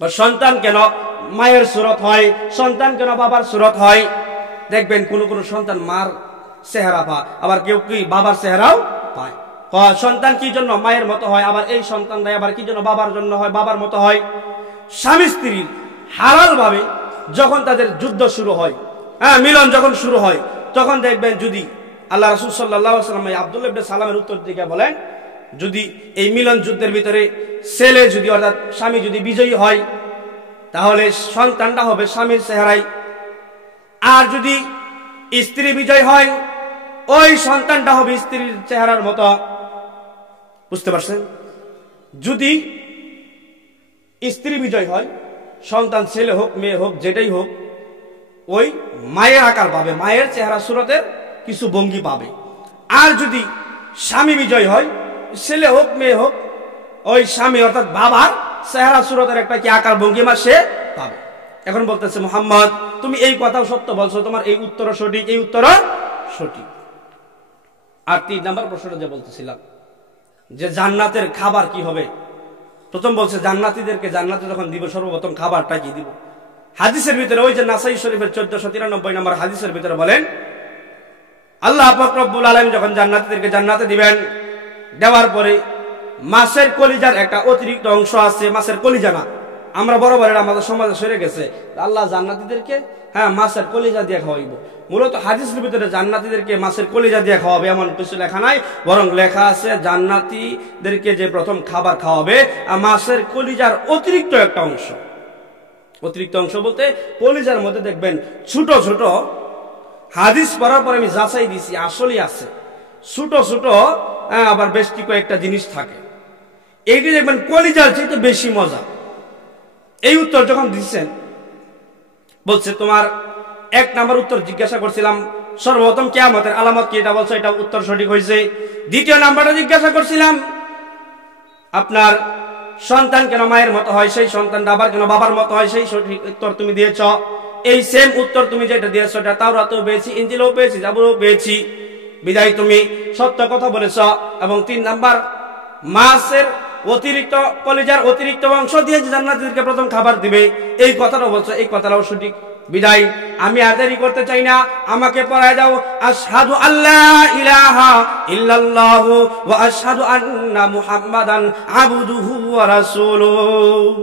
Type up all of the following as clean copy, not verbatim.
বা সন্তান কেন মায়ের সুরত হয়, সন্তান কেন বাবার সুরত হয়। দেখবেন কোন কোন সন্তান মার চেহারা পায়, আবার কেউ কি বাবার চেহারাও পায়। সন্তান কি জন্য মায়ের মতো হয়, আবার এই সন্তানরা আবার কি জন্য বাবার জন্য হয়, বাবার মতো হয়। স্বামী স্ত্রীর হালাল ভাবে যখন তাদের যুদ্ধ শুরু হয়, মিলন যখন শুরু হয়, তখন দেখবেন যদি আল্লাহ রাসূল সাল্লাল্লাহু আলাইহি ওয়াসাল্লাম আব্দুল্লাহ ইবনে সালামের উত্তর দিকে বলেন, যদি এই মিলন যুদ্ধের ভিতরে ছেলে যদি অর্থাৎ স্বামী যদি বিজয়ী হয়, তাহলে সন্তানটা হবে স্বামীর চেহারায়। আর যদি স্ত্রী বিজয় হয়, ওই সন্তানটা হবে স্ত্রীর চেহারার মতো। বুঝতে পারছেন? যদি স্ত্রী বিজয় হয়, সন্তান ছেলে হোক মেয়ে হোক যেটাই হোক, ওই মায়ের আকার পাবে, মায়ের চেহারা সুরতের কিছু ভঙ্গি পাবে। আর যদি স্বামী বিজয় হয়, ছেলে হোক মেয়ে হোক, ওই স্বামী অর্থাৎ বাবার চেহারা সুরতের একটা কি আকার ভঙ্গিমা সে পাবে। এখন বলতেছে মুহাম্মদ তুমি এই কথাও সত্য বলছো, তোমার এই উত্তর সঠিক, এই উত্তর সঠিক। আর 3 নাম্বার প্রশ্নটা যে বলতেছিলাম যে জান্নাতের খাবার কি হবে, প্রথম বলছে জান্নাতীদেরকে জান্নাতে যখন দিব সর্বপ্রথম খাবারটা কি দিব। হাদিসের ভিতরে ওই যে নাসাই শরীফের 1493 নম্বর হাদিসের ভিতরে বলেন, আল্লাহ পাক রব্বুল আলামিন যখন জান্নাতীদেরকে জান্নাতে দিবেন, দেওয়ার পরে মাছের কলিজার একটা অতিরিক্ত অংশ আছে, মাছের কলিজা না, আমরা বরাবর আমাদের সমাজে সরে গেছে, আল্লাহ জান্নাতীদেরকে মাছের কলিজা দিয়ে খাওয়াইব। মূলত হাদিসের ভিতরে জান্নাতীদেরকে মাছের কলিজা দিয়ে খাওয়াবে এমন কিছু লেখা নাই, বরং লেখা আছে জান্নাতীদেরকে যে প্রথম খাবার খাওয়াবে মাছের কলিজার অতিরিক্ত একটা অংশ। অতিরিক্ত অংশ বলতে কলিজার মধ্যে দেখবেন ছোট ছোট, হাদিস পড়ার পর আমি যাচাই দিছি আসলেই আছে, ছোট ছোট আবার বেশ কি কয়েকটা জিনিস থাকে, এইটি দেখবেন কলিজার চাইতে বেশি মজা। এই উত্তর যখন দিচ্ছেন, বলছে তোমার 1 নাম্বার উত্তর জিজ্ঞাসা করছিলাম সর্বপ্রথম কিয়ামতের আলামত কি, এটা বলছো, এটা উত্তর সঠিক হয়েছে। 2য় নাম্বারটা জিজ্ঞাসা করছিলাম আপনার সন্তান কেন মায়ের মতো হয়, সেই সন্তানটা আবার কেন বাবার মতো হয়, সেই সঠিক উত্তর তুমি দিয়েছ। এই সেম উত্তর তুমি যেটা দিয়েছো এটা তাওরাতেও পেয়েছি, ইনজিলেও পেয়েছি, জাবুরেও পেয়েছি, বিদায় তুমি সত্য কথা বলেছ। এবং 3 নাম্বার মাছের অতিরিক্ত কলিজার অতিরিক্ত অংশ দিয়ে জান্নাতীদেরকে প্রথম খাবার দিবে, এই কথাটা বলছো, এই কথাটাও সঠিক। বিদায় আমি আর দেরি করতে চাই না, আমাকে পড়ায় দাও আশহাদু আল্লা ইলাহা ইল্লাল্লাহু ওয়া আশহাদু আন্না মুহাম্মাদান আবদুহু ওয়া রাসূলুহু।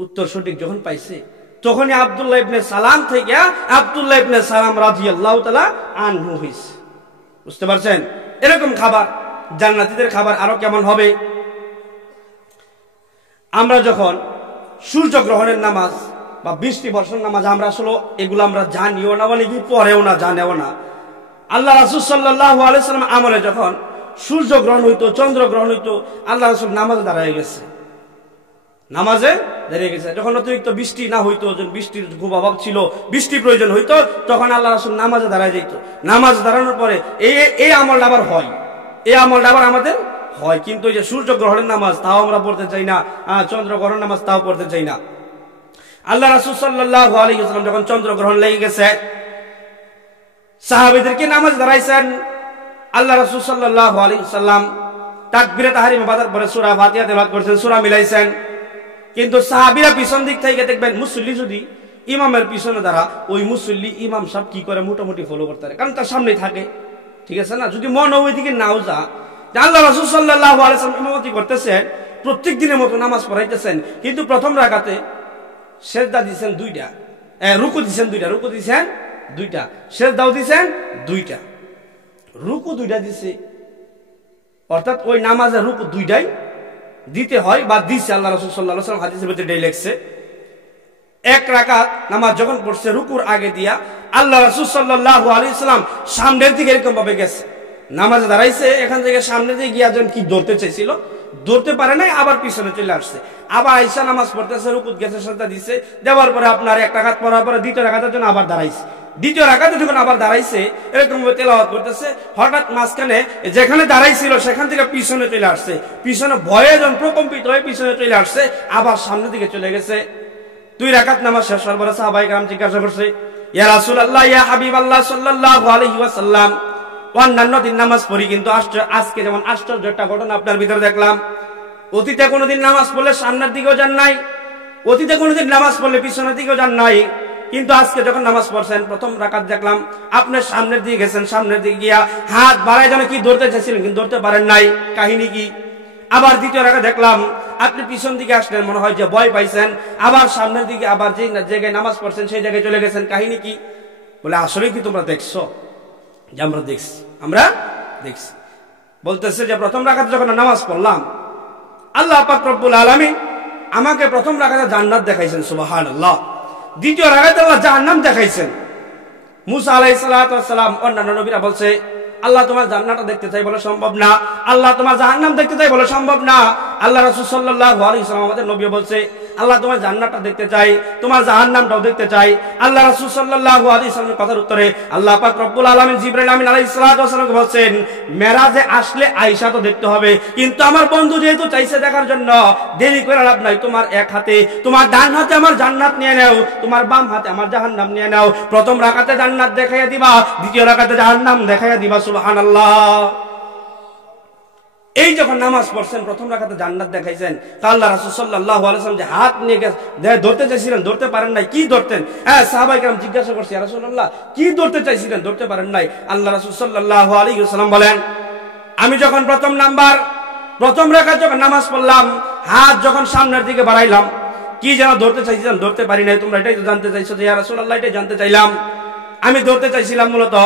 উত্তর সঠিক যখন পাইছে, তখনই আব্দুল্লাহ ইবনে সালাম থেকে আব্দুল্লাহ ইবনে সালাম রাদিয়াল্লাহু তাআলা আনহু হইছে। বুঝতে পারছেন? এরকম খাবার জান্নাতীদের খাবার আরো কেমন হবে। আমরা যখন সূর্য গ্রহণের নামাজ বা বৃষ্টি বর্ষণ নামাজ, আমরা আসলে এগুলো আমরা জানিও না, মানে কি পড়েও না, জানেও না। আল্লাহ রাসূল সাল্লাল্লাহু আলাইহি ওয়াসাল্লাম আমলে যখন সূর্য গ্রহণ হইতো, চন্দ্র গ্রহণ হইতো, আল্লাহ রাসূল নামাজে দাঁড়ায় গেছে, নামাজে দাঁড়িয়ে গেছে। যখন অতিরিক্ত বৃষ্টি না হইতো, যখন বৃষ্টির খুব অভাব ছিল, বৃষ্টি প্রয়োজন হইতো, তখন আল্লাহ রাসূল নামাজে দাঁড়ায় যেত। নামাজ দাঁড়ানোর পরে এই আমলটা আবার হয়, এই আমলটা আবার আমাদের হয়। কিন্তু এই যে সূর্য গ্রহণের নামাজ তাও আমরা পড়তে চাই না, চন্দ্র গ্রহণ নামাজ তাও পড়তে চাই না। আল্লাহ রাসূল সাল্লাল্লাহু আলাইহি ওয়াসাল্লাম যখন চন্দ্র গ্রহণ লেগে গেছে, সাহাবীদেরকে নামাজ দাঁড়াইছেন। আল্লাহ রাসূল সাল্লাল্লাহু আলাইহি ওয়াসাল্লাম তাকবীরে তাহরিমা বাদার পরে সূরা ফাতিহা তেলাওয়াত করছেন, সূরা মিলাইছেন। কিন্তু সাহাবীরা পিছন দিক থেকে দেখবেন মুসল্লি যদি ইমামের পিছনে দাঁড়া, ওই মুসল্লি ইমাম সাহেব কি করে মোটামুটি ফলো করতে পারে, কারণ তার সামনে থাকে, ঠিক আছে না। যদি মন ওই দিকে নাও যা, আল্লাহ রাসূল সাল্লাল্লাহু আলাইহি ওয়াসাল্লাম ইমামতি করতেছেন, প্রত্যেক দিনের মতো নামাজ পড়াইতেছেন, কিন্তু প্রথম রাকাতে সেজদা দিয়েছেন 2টা, রুকু দিয়েছেন 2টা, রুকু দিয়েছেন 2টা, সেজদাও দিয়েছেন 2টা, রুকু 2টা দিছে, অর্থাৎ ওই নামাজের রুকু 2টাই দিতে হয় বা দিছে। আল্লাহ রাসূল সাল্লাল্লাহু আলাইহি ওয়াসাল্লাম হাদিসের ভিতরে লেখছে, 1 রাকাত নামাজ যখন পড়ছে রুকুর আগে দিয়া আল্লাহ রাসূল সাল্লাল্লাহু আলাইহি ওয়াসাল্লাম সামনের দিকে এরকম ভাবে গেছে, নামাজে দাঁড়াইছে, এখান থেকে সামনের দিকে গিয়া যখন কি ধরতে চাইছিল, ধরতে পারে নাই, আবার পিছনে চলে আসছে, আবার আয়েশা নামাজ পড়তেছে, রুকুত গেছে, সাজদা দিছে, দেওয়ার পরে আপনার 1 রাকাত পড়ার পরে 2য় রাকাতের জন্য আবার দাঁড়াইছে। 2য় রাকাতে যখন আবার দাঁড়াইছে, এরকম ভাবে তেলাওয়াত করতেছে, হঠাৎ মাঝখানে যেখানে দাঁড়াইছিল সেখান থেকে পিছনে চলে আসছে, পিছনে ভয়ে যখন প্রকম্পিত হয়ে পিছনে চলে আসছে, আবার সামনের দিকে চলে গেছে। 2 রাকাত নামাজ শেষ হওয়ার পরে সাহাবায়ে কেরাম জিজ্ঞাসা করছে, ইয়া রাসূলুল্লাহ, ইয়া হাবিবাল্লাহ সাল্লাল্লাহু আলাইহি ওয়াসাল্লাম, অন্যান্য দিন নামাজ পড়ি, কিন্তু আজকে যেমন আশ্চর্য একটা ঘটনা আপনার ভিতরে দেখলাম, অতীতে কোনোদিন নামাজ পড়লে সামনের দিকেও যান নাই, অতীতে কোনোদিন নামাজ পড়লে পিছনের দিকেও যান নাই, কিন্তু আজকে যখন নামাজ পড়ছেন প্রথম রাকাত দেখলাম আপনি সামনের দিকে গেছেন, সামনের দিকে গিয়া হাত বাড়ায় যেন কি ধরতে চাইছিলেন কিন্তু ধরতে পারেন নাই, কাহিনী কি? আবার দ্বিতীয় রাকাত দেখলাম আপনি পিছন দিকে আসলেন, মনে হয় যে ভয় পাইছেন, আবার সামনের দিকে আবার যে জায়গায় নামাজ পড়ছেন সেই জায়গায় চলে গেছেন, কাহিনী কি? বলে আসলে কি তোমরা দেখছো? যে আমরা দেখছি, আমরা দেখছি। বলতেছে যে প্রথম রাকাতে যখন নামাজ পড়লাম আল্লাহ পাক রব্বুল আলামিন আমাকে প্রথম রাকাতে জান্নাত দেখাইছেন, সুবহানাল্লাহ। দ্বিতীয় রাকাতে আল্লাহ জাহান্নাম দেখাইছেন। মুসা আলাইহিস সালাতু ওয়াস সালাম অন্যান্য নবীরা বলছে আল্লাহ তোমার জান্নাতটা দেখতে চাই বলে সম্ভব না, আল্লাহ তোমার জাহান্নাম দেখতে চাই বলে সম্ভব না। আল্লাহ রাসূল সাল্লাল্লাহু আলাইহি ওয়াসাল্লাম আমাদের নবী বলছে আল্লাহ তোমার জান্নাতটা দেখতে চাই, তোমার জাহান্নামটাও দেখতে চাই। আল্লাহ রাসূল সাল্লাল্লাহু আলাইহি ওয়াসাল্লামের কথার উত্তরে আল্লাহ পাক রব্বুল আলামিন জিবরাইল আমিন আলাইহিস সালাতু ওয়াস সালামকে বলছেন মেরাজে আসলে আয়েশা তো দেখতে হবে, কিন্তু আমার বন্ধু যেহেতু চাইছে দেখার জন্য দেরি করে লাভ নাই, তোমার এক হাতে তোমার ডান হাতে আমার জান্নাত নিয়ে নাও, তোমার বাম হাতে আমার জাহান্নাম নিয়ে নাও। প্রথম রাকাতে জান্নাত দেখাইয়া দিবা, দ্বিতীয় রাকাতে জাহান্নাম দেখাইয়া দিবা, সুবহানাল্লাহ। এই যখন নামাজ পড়ছেন প্রথম রাকাতে জান্নাত দেখাইছেন, তা আল্লাহ রাসূল সাল্লাল্লাহু আলাইহি ওয়াসাল্লাম যে হাত নিয়ে ধরতে চাইছিলেন ধরতে পারেন নাই, কি ধরতেন? হ্যাঁ, সাহাবায়ে কেরাম জিজ্ঞাসা করছে ইয়া রাসূলুল্লাহ কি ধরতে চাইছিলেন, ধরতে পারেন নাই? আল্লাহ রাসূল সাল্লাল্লাহু আলাইহি ওয়াসাল্লাম বলেন আমি যখন প্রথম রাকাত যখন নামাজ পড়লাম হাত যখন সামনের দিকে বাড়াইলাম কি যেন ধরতে চাইছিলাম, ধরতে পারি নাই। তোমরা এটাই তো জানতে চাইছো যে ইয়া রাসূলুল্লাহ, এটাই জানতে চাইলাম। আমি ধরতে চাইছিলাম মূলত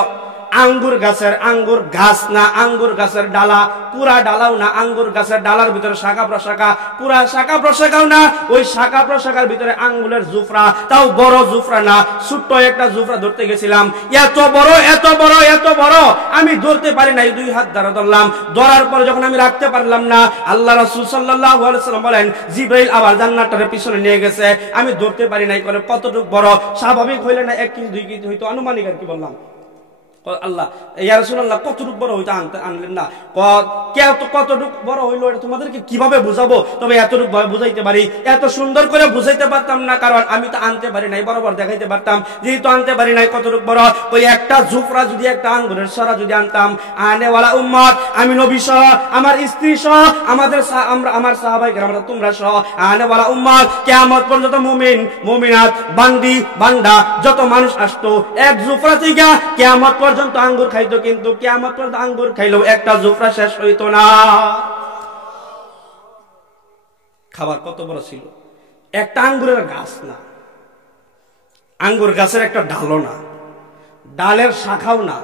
আঙ্গুর গাছের, আঙ্গুর গাছ না আঙ্গুর গাছের ডালা, পুরা ডালাও না, আঙ্গুর গাছের ডালার ভিতরে শাখা প্রশাখা, পুরা শাখা প্রশাখাও না, ওই শাখা প্রশাখার ভিতরে আঙ্গুলের জুফরা, তাও বড় জুফরা না, ছোট্ট একটা জুফরা ধরতে গেছিলাম। এত বড় এত বড় এত বড় আমি ধরতে পারি নাই, দুই হাত দ্বারা ধরলাম। ধরার পরে যখন আমি রাখতে পারলাম না আল্লাহ রাসূল সাল্লাল্লাহু আলাইহি ওয়াসাল্লাম বলেন জিবরাইল আবার জান্নাতের পিছনে নিয়ে গেছে, আমি ধরতে পারি নাই। করে কতটুকু বড়? স্বাভাবিক হইলে না 1 কেজি 2 কেজি হইতো, আনুমানিক আর কি বললাম। আল্লাহ ইয়া রাসূলুল্লাহ কতটুকু বড় হইতো আনলেন না, কতটুকু বড় হইলো এটা তোমাদেরকে কিভাবে বুঝাবো? তবে এতটুকু ভাবে বুঝাইতে পারি, এত সুন্দর করে বুঝাইতে পারতাম না, কারণ আমি তো আনতে পারি নাই, বরাবর দেখাইতে পারতাম, যেহেতু আনতে পারি নাই কতটুকু বড়। ওই একটা জুফরা যদি, একটা আঙ্গুরের সরা যদি আনতাম, আনেওয়ালা উম্মত আমি নবী সহ, আমার স্ত্রী সহ, আমার সাহাবায়ে কেরাম তোমরা সহ, আনেওয়ালা উম্মত কিয়ামত পর্যন্ত মুমিন মুমিনাত বান্দি বান্দা যত মানুষ আসতো এক জুফরা থেকে কিয়ামত পর্যন্ত আঙ্গুর খাইতো, কিন্তু কিয়ামত পর্যন্ত আঙ্গুর খাইলেও একটা জুফরা শেষ হইতো না। খাবার কত বড় ছিল! একটা আঙ্গুরের গাছ না, আঙ্গুর গাছের একটা ডালও না, ডালের শাখাও না,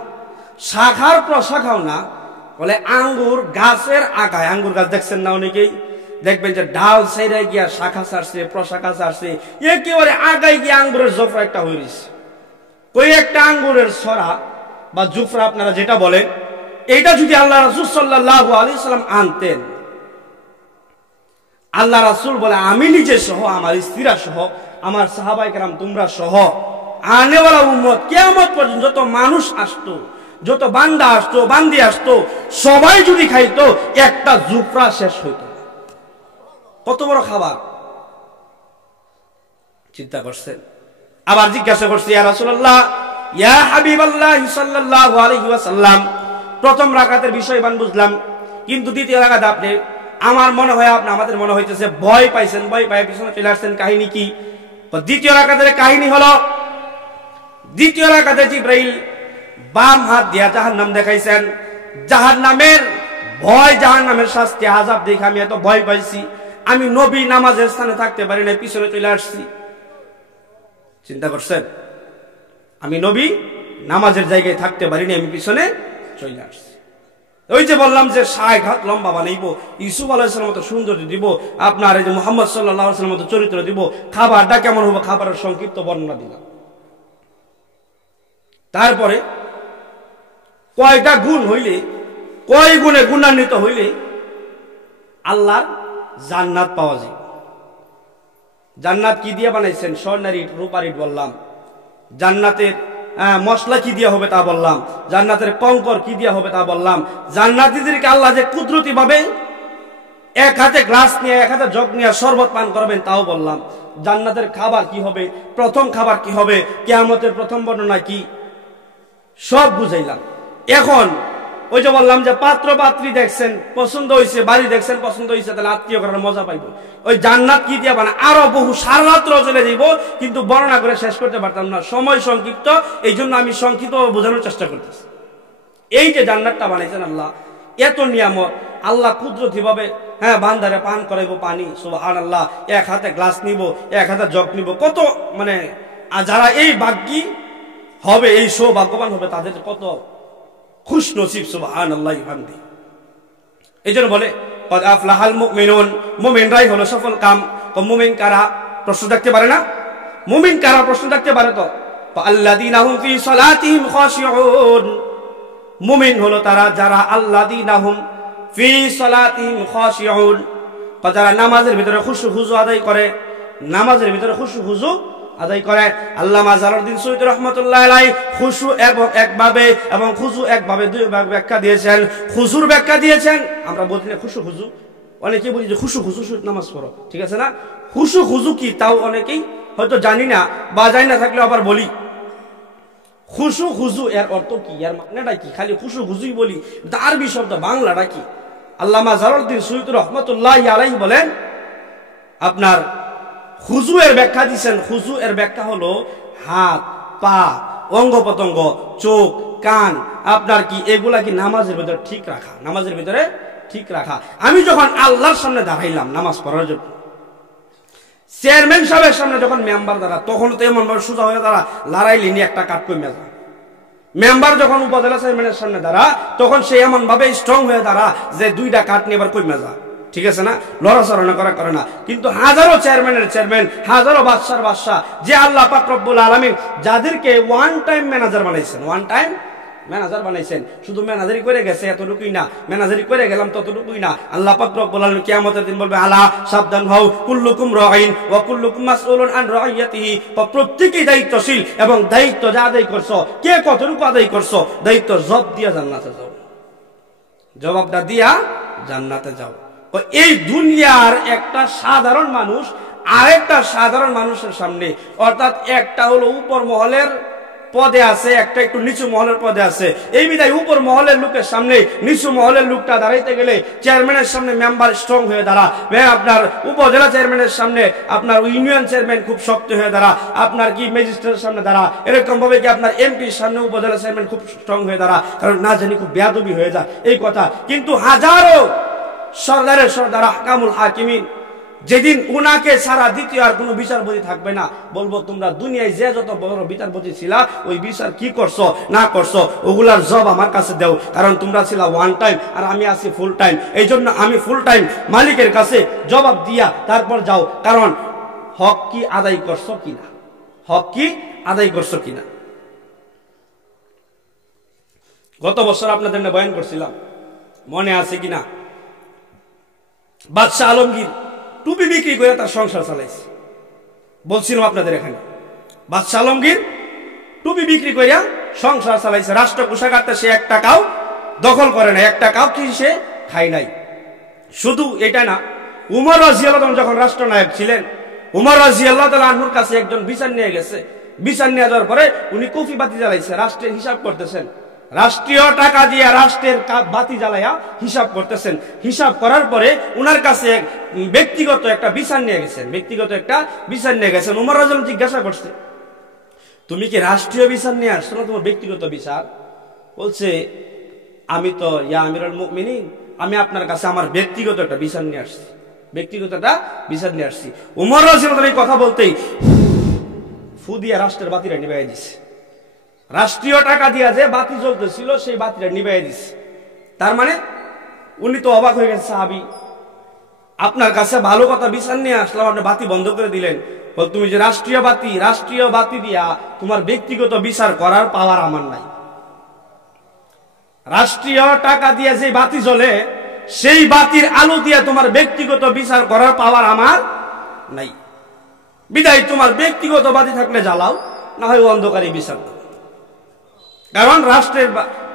শাখার প্রশাখাও না, বলে আঙ্গুর গাছের আগায়। আঙ্গুর গাছ দেখছেন না অনেকেই, দেখবেন যে ডাল সাইডে গিয়া শাখা ছাড়ছে, প্রশাখা ছাড়ছে, একেবারে আগায় গিয়ে আঙ্গুরের জোফরা একটা হইছে। ওই একটা আঙ্গুরের সরা বা জুফরা আপনারা যেটা বলেন, এইটা যদি আল্লাহ রাসূল সাল্লাল্লাহু আলাইহি ওয়াসাল্লাম আনতেন, আল্লাহ রাসূল বলে আমি নিজে সহ, আমার স্ত্রীরা সহ, আমার সাহাবায়ে কেরাম তোমরা সহ, আনেওয়ালা উম্মত কিয়ামত পর্যন্ত যত মানুষ আসতো, যত বান্দা আসতো, বান্দি আসতো, সবাই যদি খাইতো একটা জুফরা শেষ হইতো। কত বড় খাবার! চিন্তা করছেন? আবার জিজ্ঞাসা করছে ইয়া রাসূলুল্লাহ, ইয়া হাবিবাল্লাহ সাল্লাল্লাহু আলাইহি ওয়াসাল্লাম, প্রথম রাকাতের বিষয়বান বুঝলাম, কিন্তু দ্বিতীয় রাকাত আপনি আমার মনে হয় আমাদের মনে হইতেছে ভয় পাইছেন, ভয় পায় পিছনে চলে আসছেন, কাহিনী কি? দ্বিতীয় রাকাতের কাহিনী হলো, দ্বিতীয় রাকাতে জিবরাইল বাম হাত দিয়া জাহান্নাম দেখাইছেন। জাহান্নামের ভয়, জাহান্নামের শাস্তি, আযাব দেখে আমি এত ভয় পাইছি, আমি নবী নামাজের স্থানে থাকতে পারি না, পিছনে চলে আসছি। চিন্তা করছেন? আমি নবী নামাজের জায়গায় থাকতে পারিনি, আমি পিছনে চলে আসছি। ওই যে বললাম যে 60 হাত লম্বা বানাইবো, ইউসুফ আলাইহিস সালামের মতো সৌন্দর্য দিব, আপনার এই যে মুহাম্মদ সাল্লাল্লাহু আলাইহি ওয়াসাল্লামের মতো চরিত্র দিব, খাবারটা কেমন হবে খাবারের সংক্ষিপ্ত বর্ণনা দিলাম। তারপরে কয়টা গুণ হইলে, কয় গুণে গুণান্বিত হইলে আল্লাহর জান্নাত পাওয়া যায়। জান্নাত কি দিয়ে বানাইছেন? স্বর্ণের ইট, রূপার ইট বললাম। জান্নাতের মশলা কি দিয়া হবে তা বললাম। জান্নাতের কঙ্কর কি দিয়া হবে তা বললাম। জান্নাতীদেরকে আল্লাহ যে কুদরতি ভাবে এক হাতে গ্লাস নিয়ে, এক হাতে জগ নিয়ে শরবত পান করবেন তাও বললাম। জান্নাতের খাবার কি হবে, প্রথম খাবার কি হবে, কিয়ামতের প্রথম বর্ণনা কি, সব বুঝাইলাম। এখন ওই যে বললাম যে পাত্র পাত্রী দেখছেন পছন্দ হয়েছে, বাড়ি দেখছেন পছন্দ হয়েছে, তাহলে আত্মীয় করার মজা পাইবো। ওই জান্নাত কি দিয়া বানা, আরো বহু সারা রাত্র চলে যাইব, কিন্তু বর্ণনা করে শেষ করতে পারতাম না, সময় সংক্ষিপ্ত, এই জন্য আমি সংক্ষিপ্ত বোঝানোর চেষ্টা করতেছি। এই যে জান্নাতটা বানাইছেন আল্লাহ, এত নিয়ামত আল্লাহ কুদরতি ভাবে, হ্যাঁ, বান্দারে পান করাইবো পানি, সুবহানাল্লাহ, এক হাতে গ্লাস নিব, এক হাতে জগ নিব, কত মানে যারা এই ভাগ্যী হবে, এই সৌভাগ্যবান হবে, তাদের কত খুশ নসিব, সুবহানাল্লাহ বিহামদি। এই জন্য বলে কদ আফলাহাল মুমিনুন, মুমিনরাই হলো সফল কাম। মুমিন কারা প্রশ্ন থাকতে পারে না? মুমিন কারা প্রশ্ন থাকতে পারে তো? আল্লাযীনা হুম ফি সালাতিহিম খাশিউন, মুমিন হলো তারা যারা আল্লাযীনা হুম ফি সালাতিহিম খাশিউন, যারা নামাজের ভিতরে খুশু খুজু আদায় করে, নামাজের ভিতরে খুশু খুজু আদায় করে। আল্লামা জালালউদ্দিন সৈয়দী রাহমাতুল্লাহ আলাইহি খুশু একভাবে এবং খুজু একভাবে দুই ভাগ ব্যাখ্যা দিয়েছেন। খুশুর ব্যাখ্যা দিয়েছেন, আমরা বলি না খুশু খুজু, অনেকেই বলি যে খুশু খুজু নামাজ পড়ো, ঠিক আছে না? খুশু খুজু কি তাও অনেকেই হয়তো জানি না, বা জানি না থাকলে আবার বলি। খুশু খুজু এর অর্থ কি, এর মানেটা কি? খালি খুশু খুজুই বলি, আরবি শব্দ বাংলাটা কি? আল্লামা জালালউদ্দিন সৈয়দী রাহমাতুল্লাহ আলাইহি বলেন, আপনার খুজু এর ব্যাখ্যা দিচ্ছেন। খুজু এর ব্যাখ্যা হলো হাত, পা, অঙ্গ প্রত্যঙ্গ, চোখ, কান, আপনার কি এগুলা কি নামাজের ভিতরে ঠিক রাখা, নামাজের ভিতরে ঠিক রাখা। আমি যখন আল্লাহর সামনে দাঁড়াইলাম নামাজ পড়ার জন্য, চেয়ারম্যান সাহেবের সামনে যখন মেম্বার দাঁড়া, তখন তো এমন ভাবে সোজা হয়ে দাঁড়া, লড়াইলি নিয়ে একটা কাট কমে যা। মেম্বার যখন উপজেলা চেয়ারম্যানের সামনে দাঁড়া, তখন সে এমন ভাবে স্ট্রং হয়ে দাঁড়া যে দুইটা কাট নিয়ে এবার কমে যা, ঠিক আছে না? লড়াচড়া করা করে না। কিন্তু হাজারো চেয়ারম্যানের চেয়ারম্যান, হাজারো বাদশার বাদশা, যে আল্লাহ পাক রব্বুল আলামিন যাদেরকে ওয়ান টাইম ম্যানেজার বানাইছেন, ওয়ান টাইম ম্যানেজার বানাইছেন, শুধু ম্যানেজারি করে গেছে এতটুকুই না, ম্যানেজারি করে গেলাম ততটুকুই না, আল্লাহ পাক রব্বুল আলামিন কিয়ামতের দিন বলবে, আলা সাবধান হও, কুল্লুকুম রাঈন ওয়া কুল্লুকুম মাসউলুন আন রাইয়াতিহি, প্রত্যেকই দায়িত্বশীল এবং দায়িত্ব যা আদায় করছো, কে কতটুকু আদায় করছো, দায়িত্ব জবাব দিয়া জান্নাতে যাও, জবাবটা দিয়া জান্নাতে যাও। এই দুনিয়ার একটা সাধারণ মানুষ আরেকটা সাধারণ মানুষের সামনে, অর্থাৎ একটা হলো উপর মহলের পদে আছে, একটা একটু নিচু মহলের পদে আছে, এই বিধায় উপর মহলের লোকের সামনে নিচু মহলের লোকটা দাঁড়াইতে গেলে চেয়ারম্যানের সামনে মেম্বার স্ট্রং হয়ে দাঁড়া, আপনার উপজেলা চেয়ারম্যানের সামনে আপনার ইউনিয়ন চেয়ারম্যান খুব শক্ত হয়ে দাঁড়া, আপনার কি ম্যাজিস্ট্রেটের সামনে দাঁড়া, এরকম ভাবে কি আপনার এমপির সামনে উপজেলা চেয়ারম্যান খুব স্ট্রং হয়ে দাঁড়া, কারণ না জানি খুব বেয়াদবি হয়ে যায় এই কথা। কিন্তু হাজারো সরদারের সরদার আহকামুল হাকিমিন, যেদিন উনাকে ছাড়া দ্বিতীয় আর কোনো বিচারপতি থাকবে না, বলবো তোমরা দুনিয়ায় যে যত বড় বিচারপতি ছিলা, ওই বিচার কি করছো না করছো ওগুলার জব আমার কাছে দাও, কারণ তোমরা ছিলা ওয়ান টাইম আর আমি আছি ফুল টাইম, এই জন্য আমি ফুল টাইম মালিকের কাছে জবাব দিয়া তারপর যাও, কারণ হক কি আদায় করছো কিনা, হক কি আদায় করছো কিনা। গত বছর আপনাদের বয়ান করছিলাম, মনে আছে কিনা, বাদশাহ আলমগীর টুপি বিক্রি করে তার সংসার চালাইছে, বলছিলাম আপনাদের এখানে। বাদশাহ আলমগীর টুপি বিক্রি করিয়া সংসার চালাইছে, রাষ্ট্র কোষাগারটা সে এক টাকাও দখল করে না, এক টাকাও কি সে খাই নাই। শুধু এটা না, উমর রাদিয়াল্লাহু আনহু যখন রাষ্ট্রনায়ক ছিলেন, উমর রাদিয়াল্লাহু তাআলা আনহুর কাছে একজন বিচার নিয়ে গেছে, বিচার নিয়ে যাওয়ার পরে উনি কফি বাতি জ্বালাইছে, রাষ্ট্রের হিসাব করতেছেন, রাষ্ট্রীয় টাকা দিয়ে রাষ্ট্রের বাতি জ্বালাইয়া হিসাব করতেছেন। হিসাব করার পরে উনার কাছে ব্যক্তিগত একটা বিচার নিয়ে গেছেন, ব্যক্তিগত একটা বিচার নিয়ে গেছেন। উমর রাদিয়াল্লাহু জিজ্ঞাসা করছে, তুমি কি রাষ্ট্রীয় বিচার নিয়ে আসছো না তোমার ব্যক্তিগত বিচার? বলছে, আমি তো ইয়া আমিরুল মুমিনিন, আমি আপনার কাছে আমার ব্যক্তিগত একটা বিচার নিয়ে আসছি, ব্যক্তিগত একটা বিচার নিয়ে আসছি। উমর রাদিয়াল্লাহু আনহু এই কথা বলতেই ফু দিয়ে রাষ্ট্রের বাতিটা নিভাইয়া দিছে, রাষ্ট্রীয় টাকা দিয়া যে বাতি জ্বলতেছিল সেই বাতিটা নিভাইয়া দিছে। তার মানে উনি তো অবাক হয়ে গেছে, সাহাবী, আপনার কাছে ভালো কথা বিচার নিয়ে আসলাম, আপনি বাতি বন্ধ করে দিলেন। বল, তুমি যে রাষ্ট্রীয় বাতি দিয়া তোমার ব্যক্তিগত বিচার করার পাওয়ার আমার নাই। রাষ্ট্রীয় টাকা দিয়ে যে বাতি জ্বলে সেই বাতির আলো দিয়ে তোমার ব্যক্তিগত বিচার করার পাওয়ার আমার নাই, বিদায় তোমার ব্যক্তিগত বাতি থাকলে জ্বালাও, না হয় অন্ধকারে বিচার দাও। কারণ রাষ্ট্রের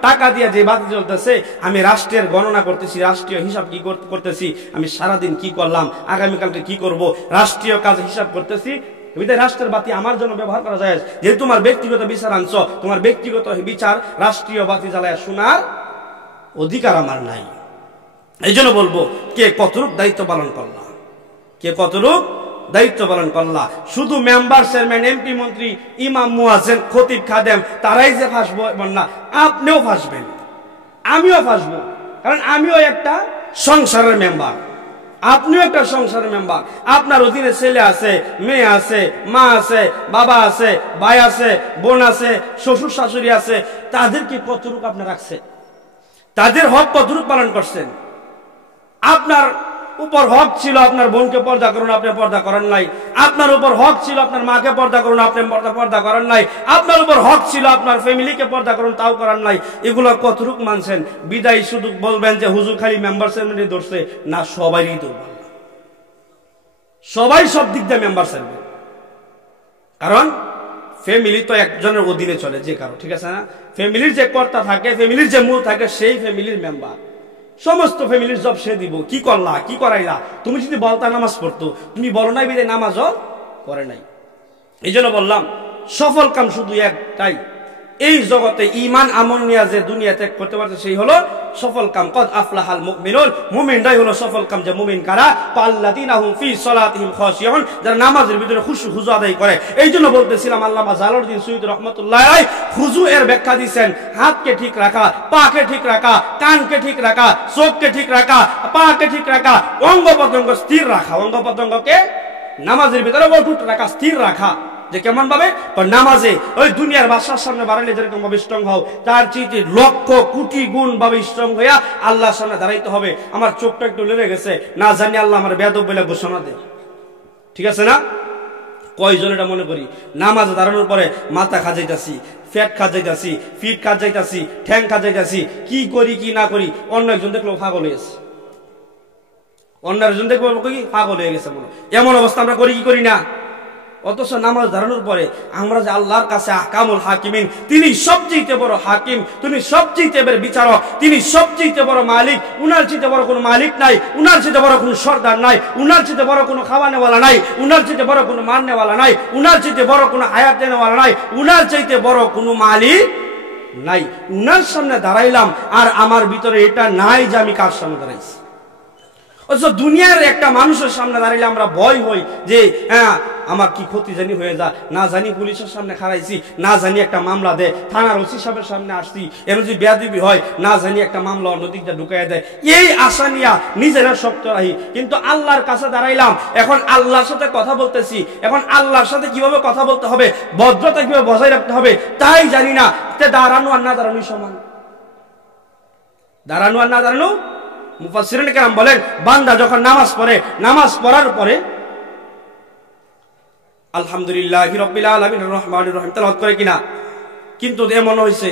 টাকা দিয়ে যে বাতি জ্বলতেছে, আমি রাষ্ট্রের গণনা করতেছি, রাষ্ট্রীয় হিসাব কি করতেছি, আমি সারাদিন কি করলাম, আগামীকালকে কি করব, রাষ্ট্রীয় কাজে হিসাব করতেছি, রাষ্ট্রের বাতি আমার জন্য ব্যবহার করা যায়। যেহেতু তোমার ব্যক্তিগত বিচার আনছো, তোমার ব্যক্তিগত বিচার রাষ্ট্রীয় বাতি জ্বালায় শোনার অধিকার আমার নাই। এই জন্য বলবো, কে কতটুক দায়িত্ব পালন করলা, কে কতটুক দায়িত্ব পালন করলা। শুধু মেম্বার, চেয়ারম্যান, এমপি, মন্ত্রী, ইমাম, মুয়াজ্জিন, খতিব, খাদেম তারাই যে ফাঁসবো এমন না, আপনিও ফাঁসবেন, আমিও ফাঁসবো। কারণ আমিও একটা সংসারের মেম্বার, আপনিও একটা সংসারের মেম্বার। আপনার অধীনে ছেলে আছে, মেয়ে আছে, মা আছে, বাবা আছে, ভাই আছে, বোন আছে, শ্বশুর শাশুড়ি আছে। তাদেরকে কতটুকু আপনি রাখছেন, তাদের হক কতটুকু পালন করছেন? আপনার উপর হক ছিল আপনার বোনকে পর্দা করুন, আপনি পর্দা করেন নাই। আপনার উপর হক ছিল আপনার মাকে পর্দা করুন, আপনি পর্দা করেন নাই। আপনার উপর হক ছিল আপনার ফ্যামিলিকে পর্দা করুন, তাও করেন নাই। এগুলো কতটুকু মানছেন? বিদায় শুধু বলবেন যে হুজুর খালি মেম্বার চেয়ারম্যানই ধরছে না, সবাইই দুর্বল, সবাই সব দিক দিয়ে মেম্বার চেয়ারম্যান। কারণ ফ্যামিলি তো একজনের অধীনে চলে, যে কারো, ঠিক আছে না? ফ্যামিলির যে কর্তা থাকে, ফ্যামিলির যে মূল থাকে, সেই ফ্যামিলির মেম্বার। সমস্ত ফ্যামিলির জব সে দিব। কি করলা, কি করাইলা? তুমি যদি বলতা নামাজ পড়তো, তুমি বলো নাই বিদায় নামাজও করে নাই। এই জন্য বললাম, সফল কাম শুধু একটাই, এই জগতে ঈমান আমল নিয়ে যে দুনিয়া ত্যাগ করতে পারছে সেই হলো সফল কাম। কদ আফলাহাল মুমিনুন, মুমিনরাই হলো সফল কাম। যে মুমিন কারা? আল্লাযীনা হুম ফি সালাতিহিম খাশিউন, যারা নামাজের ভিতরে খুশু খুজু আদায় করে। এই জন্য বলতেছিলাম, আল্লামা জালালউদ্দিন সুয়ুতী রাহমাতুল্লাহ আলাইহি খুজু এর ব্যাখ্যা দিয়েছেন, হাতকে ঠিক রাখা, পাকে ঠিক রাখা, কানকে ঠিক রাখা, চোখকে ঠিক রাখা, পাকে ঠিক রাখা, অঙ্গ প্রত্যঙ্গ স্থির রাখা। অঙ্গ প্রত্যঙ্গকে নামাজের ভিতরে অটুট রাখা, স্থির রাখা। যে কেমন ভাবে? নামাজে ওই দুনিয়ার বাদশার সামনে বাড়াইলে যেরকম ভাবে স্ট্রং হও, তার চেয়ে লক্ষ কোটি গুণ ভাবে স্ট্রং হইয়া আল্লাহর সামনে দাঁড়াইতে হবে। আমার চোখটা একটু লেগে গেছে, না জানি আল্লাহ আমার বেয়াদব বলে ঘোষণা দেয়, ঠিক আছে না? কয়জন এটা মনে করি? নামাজে দাঁড়ানোর পরে মাথা খাজাইতাছি, ফ্যাট খাজাইতাছি, ফিট খাজাইতাছি, ঠ্যাং খাজাইতাছি, কি করি কি না করি। অন্য একজন দেখলো পাগল হয়েছে, অন্য একজন দেখবো কি পাগল হয়ে গেছে বলো। এমন অবস্থা আমরা করি কি করি না? অথচ নামাজ দাঁড়ানোর পরে আমরা যে আল্লাহর কাছে আহকামুল হাকিমিন, তিনি সবচেয়ে বড় হাকিম, তিনি সবচেয়ে বড় বিচারক, তিনি সবচেয়ে বড় মালিক। উনার চেয়ে বড় কোনো মালিক নাই, উনার চেয়ে বড় কোনো সর্দার নাই, উনার চেয়ে বড় কোনো খাওয়ানেওয়ালা নাই, উনার চেয়ে বড় কোনো মারনেওয়ালা নাই, উনার চেয়ে বড় কোনো হায়াত দেনেওয়ালা নাই, উনার চাইতে বড় কোনো মালিক নাই। উনার সামনে দাঁড়াইলাম আর আমার ভিতরে এটা নাই যে আমি কার সামনে দাঁড়াইছি। অথচ দুনিয়ার একটা মানুষের সামনে দাঁড়াইলে আমরা ভয় হই যে হ্যাঁ আমার কি ক্ষতি জানি হয়ে যা, না জানি পুলিশের সামনে খাড়াইছি, না জানি একটা মামলা দেয়, থানার ওসি সাহেবের সামনে আসছি, এর যদি বেয়াদবি হয়, না জানি একটা মামলা অন্যদিকটা ঢুকাই দেয়। এই আশা নিয়ে নিজেরা শক্ত রাহি। কিন্তু আল্লাহর কাছে দাঁড়াইলাম, এখন আল্লাহর সাথে কথা বলতেছি, এখন আল্লাহর সাথে কিভাবে কথা বলতে হবে, ভদ্রতা কিভাবে বজায় রাখতে হবে তাই জানি না। দাঁড়ানো আর না দাঁড়ানোই সমান। দাঁড়ানো আর না দাঁড়ানো, মুফাসসিরিন কেরাম বলেন, বান্দা যখন নামাজ পড়ে, নামাজ পড়ার পরে আলহামদুলিল্লাহি রাব্বিল আলামিন রহমানির রহিম তেলাওয়াত করে কিনা, কিন্তু এমন হয়েছে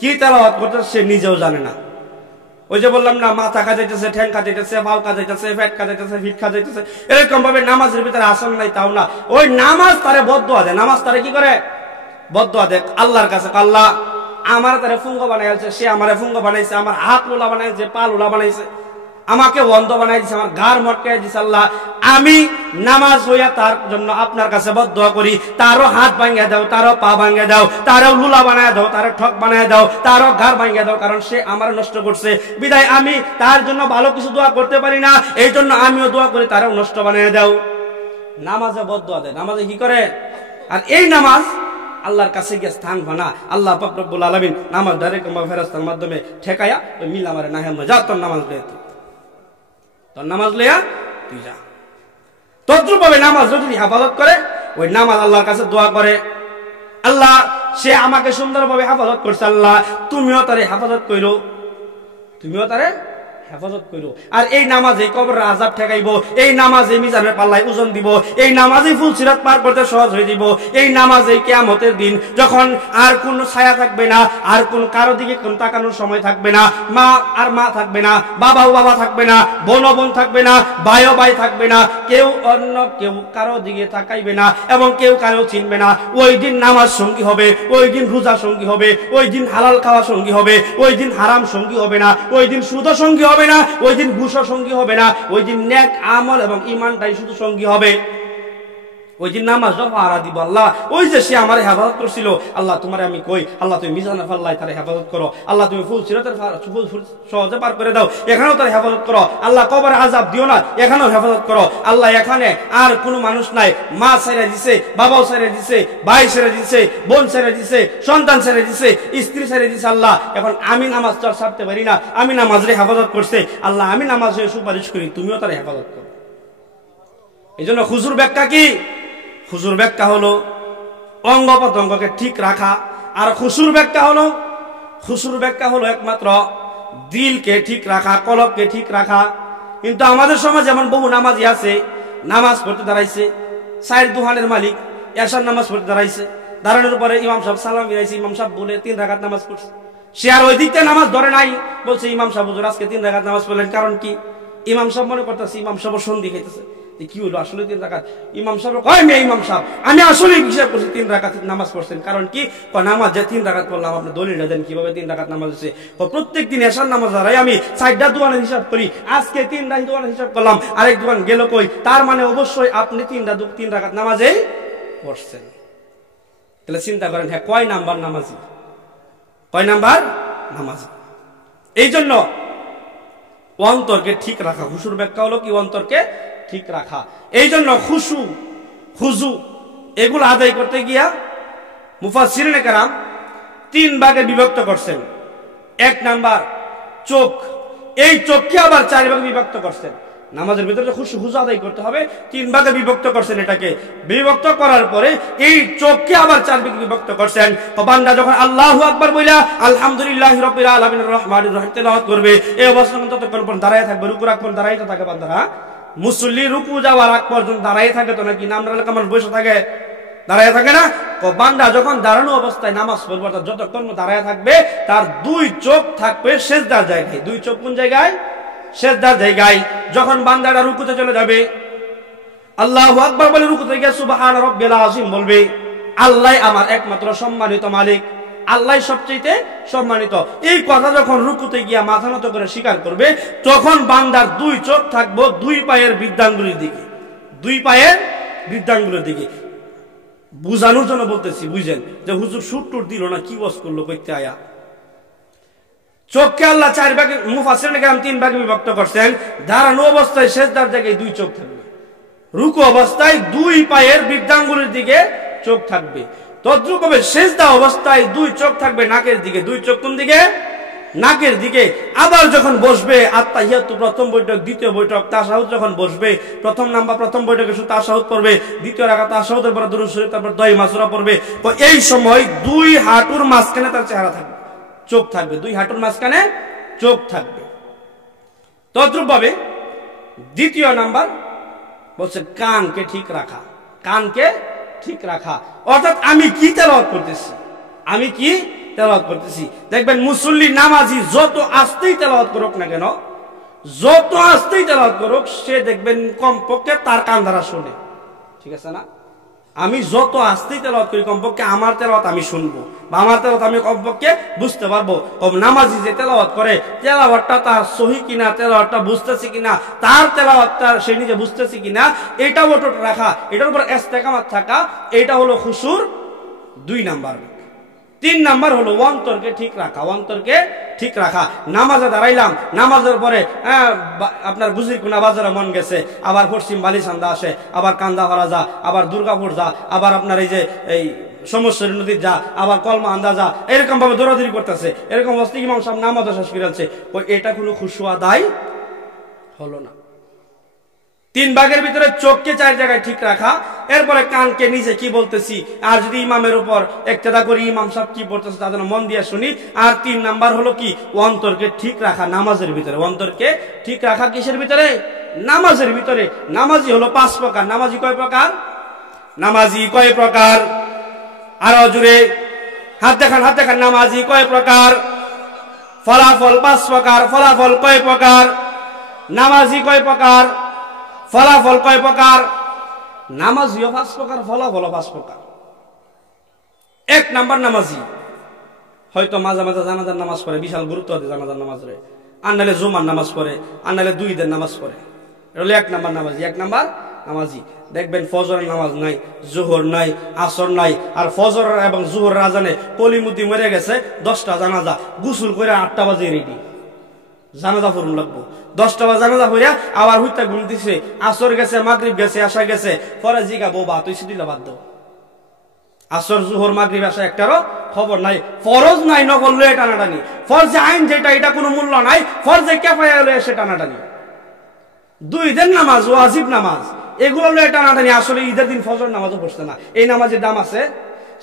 কি তেলাওয়াত করতেছে সে নিজেও জানে না। ওই যে বললাম না, মাথা খাজাইতেছে, ঠ্যাং খাজাইতেছে, পাও খাজাইতেছে, পেট খাজাইতেছে, ফিট খাজাইতেছে, এরকম ভাবে নামাজের ভিতরে আসন নাই তাও না। ওই নামাজ তারে বদদুয়া দেয়, নামাজ তারে কি করে? বদদুয়া দেয় আল্লাহর কাছে। আল্লাহ আমার তারে ফুঙ্গ বানাইছে, সে আমারে ফুঙ্গ বানাইছে, আমার হাত লোলা বানাইছে, পা লোলা বানাইছে, আমাকে অন্ধ বানাই দিছে, আমার গার মটকাই দিছে। আল্লাহ আমি নামাজ হইয়া তার জন্য আপনার কাছে বদদুয়া করি, তারও হাত ভাঙিয়ে দাও, তারও পা ভাঙিয়ে দাও, তারও লুলা বানায় দাও, তারও ঠক বানায় দাও, তারও গার ভাঙিয়ে দাও, কারণ সে আমার নষ্ট করছে। বিদায় আমি তার জন্য ভালো কিছু দোয়া করতে পারি না, এই জন্য আমিও দোয়া করি তারও নষ্ট বানিয়ে দাও। নামাজে বদদুয়া দেয়, নামাজে কি করে? আর এই নামাজ আল্লাহর কাছে গিয়ে স্থান বানা। আল্লাহ পাক রব্বুল আলামিন নামাজ ডাইরেক্ট ফেরেশতার মাধ্যমে ঠেকায়া ওই মিল আমারে না হেম যা, তোর নামাজ লইয়া তোর নামাজ লইয়া তুই যা। তদ্রুপভাবে নামাজ যদি হেফাজত করে, ওই নামাজ আল্লাহর কাছে দোয়া করে, আল্লাহ সে আমাকে সুন্দরভাবে হেফাজত করছে, আল্লাহ তুমিও তারে হেফাজত কইরো, তুমিও তারে হেফাজত করো। আর এই নামাজে কবরের আযাব ঠেকাইব, এই নামাজে মিজানের পাল্লায় ওজন দিব, এই নামাজে ফুলসিরাত পার করতে সহজ হয়ে দিব, এই নামাজে কিয়ামতের দিন যখন আর কোন ছায়া থাকবে না, আর কোন কারো দিকে কোন তাকানোর সময় থাকবে না, মা আর মা থাকবে না, বাবাও বাবা থাকবে না, বোন বোন থাকবে না, ভাইও ভাই থাকবে না, কেউ অন্য কেউ কারো দিকে তাকাইবে না এবং কেউ কারো চিনবে না। ওই দিন নামাজ সঙ্গী হবে, ওই দিন রোজা সঙ্গী হবে, ওই দিন হালাল খাওয়া সঙ্গী হবে, ওই দিন হারাম সঙ্গী হবে না, ওই দিন সুদ সঙ্গী হবে না, ওই দিন ঘুষ সঙ্গী হবে না, ওই দিন নেক আমল এবং ঈমানটাই শুধু সঙ্গী হবে। ওই যে নামাজ পাহারা দিব আল্লাহ, ওই যে সে আমার হেফাজত করছিল, আল্লাহ তোমার আমি কই, আল্লাহ তুমি মিজানের ফাল্লায় তার হেফাজত করো, আল্লাহ তুমি ফুল সিরাতের সহজে পার করে দাও, এখানেও তার হেফাজত করো, আল্লাহ কবরে আযাব দিও না, এখানেও হেফাজত করো আল্লাহ। এখানে আর কোনো মানুষ নাই, মা ছেড়ে দিছে, বাবাও ছেড়ে দিছে, ভাই ছেড়ে দিছে, বোন ছেড়ে দিছে, সন্তান ছেড়ে দিছে, স্ত্রী ছেড়ে দিছে আল্লাহ। এখন আমি নামাজ তো আর ছাড়তে পারি না, আমি নামাজের হেফাজত করছে আল্লাহ, আমি নামাজে সুপারিশ করি, তুমিও তার হেফাজত করো। এই জন্য হুজুর ব্যাখ্যা কি? হুজুর ব্যাখ্যা হলো অঙ্গ প্রত্যঙ্গকে ঠিক রাখা, আর খুশুর ব্যাখ্যা হলো একমাত্র দিলকে ঠিক রাখা, কলবকে ঠিক রাখা। কিন্তু আমাদের সমাজে এমন বহু নামাজি আছে, নামাজ পড়তে দাঁড়াইছে, সাইড দুহানের মালিক, এশার নামাজ পড়তে দাঁড়াইছে, দাঁড়ানোর পরে ইমাম সাহেব সালাম ফিরাইছে, ইমাম সাহেব বলে 3 রাকাত নামাজ পড়ছে, সে আর ওই দিকতে নামাজ ধরে নাই, বলছে ইমাম সাহেব হুজুর আজকে 3 রাকাত নামাজ পড়লেন, কারণ কি? ইমাম সাহেব মনে করতেছে ইমাম সাহেব সন্ধি খাইতেছে, কি হলো আসলে 3 রাকাত। ইমাম সাহেব কয় মে ইমাম সাহেব আমি আসলে হিসাব করছি 3 রাকাত নামাজ পড়ছেন, কারণ কি? নামাজ যে 3 রাকাত পড়লাম, আপনি দলিলটা দেন কিভাবে 3 রাকাত নামাজ হচ্ছে? প্রত্যেক দিন এশার নামাজ দাঁড়াই আমি 4টা দোয়ানের হিসাব করি, আজকে 3টা দোয়ানের হিসাব করলাম, আরেক দোয়ান গেল কই, তার মানে অবশ্যই আপনি 3 রাকাত নামাজেই পড়ছেন। তাহলে চিন্তা করেন, হ্যাঁ কয় নাম্বার নামাজি, কয় নাম্বার নামাজি? এই জন্য অন্তরকে ঠিক রাখা, হুজুর ব্যাখ্যা হলো কি অন্তরকে ঠিক রাখা। এই জন্য খুজু এগুলো আদায় করতে গিয়া মুফাসসিরিনে কেরাম 3 ভাগে বিভক্ত করছেন। 1 নাম্বার চোখ, এই চোখকে আবার 4 ভাগে বিভক্ত করছেন। নামাজের ভিতরে খুজু আদায় করতে হবে, 3 ভাগে বিভক্ত করছেন। এটাকে বিভক্ত করার পরে এই চোখকে আবার 4 ভাগে বিভক্ত করছেন। বান্দা যখন আল্লাহু আকবার বইলা আলহামদুলিল্লাহি রাব্বিল আলামিন রহমানির রহিম তেলাওয়াত করবে, এই অবস্থায় ততক্ষণ দাঁড়ায় থাকবে, রুকু রাখবেন দাঁড়াইতে থাকে বান্দারা, মুসল্লি রুকু যাওয়ার আগ পর্যন্ত দাঁড়ায় থাকে তো নাকি? নাম রাখলে কেমন বসে থাকে, দাঁড়ায় থাকে না? বান্দা যখন দাঁড়ানো অবস্থায় নামাজ পড়বে, যতক্ষণ দাঁড়ায় থাকবে তার 2 চোখ থাকবে সেজদার জায়গায়। 2 চোখ কোন জায়গায়? সেজদার জায়গায়। যখন বান্দাটা রুকুতে চলে যাবে, আল্লাহু আকবার বলে রুকুতে গিয়ে সুবহান রাব্বিল আযীম বলবে, আল্লাহ আমার একমাত্র সম্মানিত মালিক, আল্লাহ সবচেয়ে সম্মানিত। এই কথা যখন রুকুতে গিয়া মাথা নত করে স্বীকার করবে, তখন বান্দার 2 চোখ থাকবো 2 পায়ের বৃদ্ধাঙ্গুলির দিকে, 2 পায়ের বৃদ্ধাঙ্গুলির দিকে। বুঝানোর জন্য বলতেছি, বুঝেন যে হুজুর সুট্টুর দিল না, কি ওয়াজ করলো কইতে আয়া। চোখকে আল্লাহ 4 ভাগে, মুফাসসিরিনে কেরাম 3 ভাগে বিভক্ত করছেন। দাঁড়ানো অবস্থায় সেজদার জায়গায় 2 চোখ থাকবে, রুকু অবস্থায় 2 পায়ের বৃদ্ধাঙ্গুলির দিকে চোখ থাকবে। তদ্রূপভাবে সেজদা অবস্থায় 2 চোখ থাকবে নাকের দিকে। 2 চোখ কোন দিকে? নাকের দিকে। আবার যখন বসবে আত্তাহিয়াতু প্রথম বৈঠক, দ্বিতীয় বৈঠক, তাশাহুদ যখন বসবে, প্রথম বৈঠকে শুধু তাশাহুদ পড়বে, দ্বিতীয় রাকাত তাশাহুদের পরে দুরূদ শরীফ, তারপর দোয়া মাসুরা পড়বে। তো এই সময় 2 হাঁটুর মাঝখানে তার চেহারা থাকবে, চোখ থাকবে, 2 হাঁটুর মাঝখানে চোখ থাকবে। তদ্রূপভাবে 2য় নাম্বার বলছে কানকে ঠিক রাখা, কানকে ঠিক রাখা। অর্থাৎ আমি কি তেলাওয়াত করতেছি, আমি কি তেলাওয়াত করতেছি। দেখবেন মুসল্লি নামাজি যত আস্তেই তেলাওয়াত করুক না কেন, যত আস্তেই তেলাওয়াত করুক, সে দেখবেন কমপক্ষে তার কান দ্বারা শোনে, ঠিক আছে না? আমি যত আস্তেই তেলাওয়াত করি, কমপক্ষে আমার তেলাওয়াত আমি শুনবো, বা আমার তেলাওয়াত আমি কমপক্ষে বুঝতে পারবো। নামাজি যে তেলাওয়াত করে, তেলাওয়াতটা তার সহি কিনা, তেলাওয়াতটা বুঝতেছি কিনা, তার তেলাওয়াতটা সে নিজে বুঝতেছি কিনা, এটা অটুট রাখা, এটার উপর ইস্তেকামাত থাকা, এটা হলো খুশুর 2 নাম্বার। 3 নাম্বার হলো অন্তরকে ঠিক রাখা, অন্তরকে ঠিক রাখা। নামাজে দাঁড়াইলাম, নামাজের পরে আপনার বুঝির কোনা বাজারে মন গেছে, আবার পশ্চিম বালিসান্দা আসে, আবার কান্দা হরা যা, আবার দুর্গাপুর যা, আবার আপনার এই যে এই সমস্যার নদীর যা, আবার কলমা আন্দা যা, এরকম ভাবে দৌড়াদৌড়ি করতেছে, এরকম অবস্থা ইমাম সাহেব নামাজ শেষ করে যাচ্ছে, এটা কোনো খুশু আদায় হলো না। 3 ভাগের ভিতরে চোখকে 4 জায়গায় ঠিক রাখা, এরপরে কানকে নিজে কি বলতেছি, আর যদি ইমামের উপর ইক্তেদা করি, ইমাম সাহেব কি বলতেছে তাদের মন দিয়ে শুনি। আর 3 নাম্বার হলো কি, অন্তরকে ঠিক রাখা নামাজের ভিতরে। অন্তরকে ঠিক রাখা কিসের ভিতরে? নামাজের ভিতরে। নামাজি হলো 5 প্রকার। নামাজি কয় প্রকার? নামাজি কয় প্রকার? আরো জুড়ে হাত দেখান, হাত দেখান। নামাজি কয় প্রকার? ফলাফল 5 প্রকার। ফলাফল কয় প্রকার? নামাজি কয় প্রকার? ফলাফল কয় প্রকার? নামাজিও 5 প্রকার, ফলাফল 5 প্রকার। 1 নাম্বার নামাজি হয়তো মাঝে মাঝে জানাজার নামাজ পড়ে, বিশাল গুরুত্ব আছে জানাজার নামাজে, আর নাহলে জুমার নামাজ পড়ে, আর নাহলে 2 ঈদের নামাজ পড়ে, এটা হলো 1 নাম্বার নামাজি। 1 নাম্বার নামাজি। দেখবেন ফজরের নামাজ নাই, জোহর নাই, আসর নাই, আর ফজর এবং জোহর আজানে কলিমুতি মরে গেছে, 10টা জানাজা গোসল করে 8টা বাজে রেডি জানাজা পড়ুন লাগবো। 10টা বাজে জানাজা পড়িয়া আবার হুইতা ঘুম দিছে, আসর গেছে, মাগরিব গেছে, আশা গেছে, পরে জিগা বৌবা তুই সিদিলা বাদ দাও। আসর জোহর মাগরিব আশা একটারও খবর নাই। ফরজ নাই, নফল লয়ে টানাটানি। ফরজে আইন যেটা এটা কোনো মূল্য নাই, ফরজে কিফায়া লয়ে সে টানাটানি। 2 ঈদের নামাজ, ওয়াজিব নামাজ, এগুলো লয়ে টানাটানি। আসলে ঈদের দিন ফজর নামাজও পড়ছে না, এই নামাজের দাম আছে।